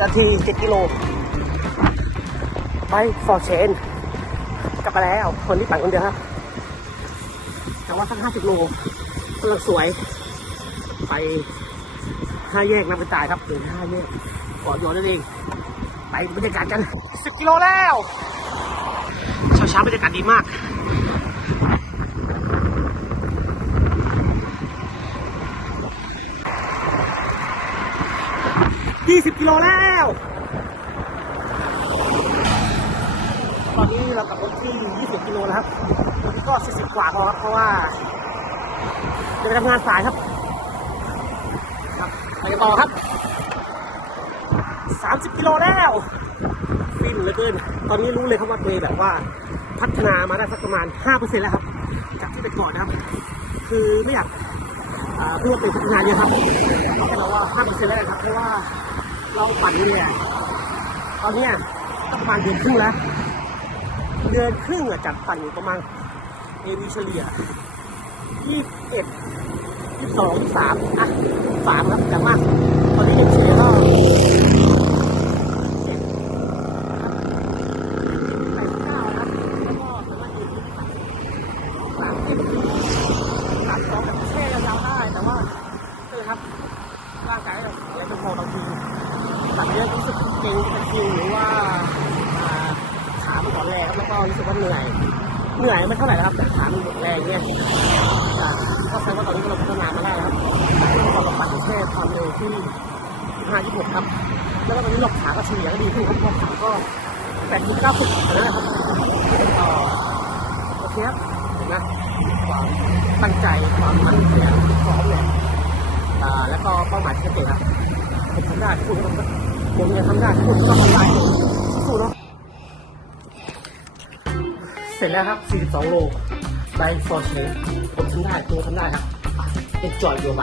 นาที7กิโล ไปฟอร์เชน กลับมาแล้ว คนที่ปั่นคนเดียวครับ แต่ว่าสัก50โลกำลังสวย ไปห้าแยกน้ำกระจายครับหรือห้าแยกก่อนโยนนั่นเอง ไปบรรยากาศกัน10กิโลแล้วเช้าเช้าๆบรรยากาศดีมาก 20 กิโลแล้ว ตอนนี้เรากลับรถที่ 20 กิโลแล้วครับวันนี้ก็ 40 กว่าพอครับ เพราะว่าจะไปทำงานสายครับ ครับ ไปต่อครับ 30 กิโลแล้วฟินเหลือเกิน ตอนนี้รู้เลยครับว่าตัวเองแบบว่าพัฒนามาได้สักประมาณ 5%แล้วครับ จากที่ไปก่อนนะครับ คือไม่อยากอ่าพูดว่าเป็นพัฒนาเยอะครับแค่เราว่า5%แล้วนะครับ เพราะว่า เราปั่นเนี่ยตอนเนี้ยก็ประมาณเดือนครึ่งแล้ว เดือนครึ่งอะจัดปั่นอยู่ประมาณเอวีเฉลี่ยยี่สิบเอ็ดยี่สิบสองยี่สิบสามอะสามครับแต่มากตอนนี้เอวีเฉลี่ยก็เจ็ดแปดเก้านะแล้วก็สามารถยืนสามสิบสามสองแบบแช่ยาวได้แต่ว่าเออครับร่างกายเรา เกร็งตะคริวหรือว่าอ่าขามันอ่อนแรงครับแล้วก็รู้สึกว่าเหนื่อยเหนื่อยไม่เท่าไหร่ครับแต่ขามันหมดแรงเนี่ยอ่าก็แสดงว่าตอนนี้เราพัฒนามาได้แล้วครับเราเราปั่นแค่ความเร็วที่5 26ครับแล้วก็ตอนนี้หลบขาก็เฉลี่ยก็ดีขึ้นครับหลบขาก็8 9 90นั่นแหละครับก็โอเคครับเห็นไหมความตั้งใจความมั่นใจพร้อมเนี่ยอ่าแล้วก็เป้าหมายที่ชัดเจนครับผมทำได้คุณก็ ผมยังทำได้คุณก็ทำได้สู้เนาะเสร็จแล้วครับ 42 โลไดฟอร์เชนผมทำได้คุณทำได้ครับเอ็นจอยอยู่ไหม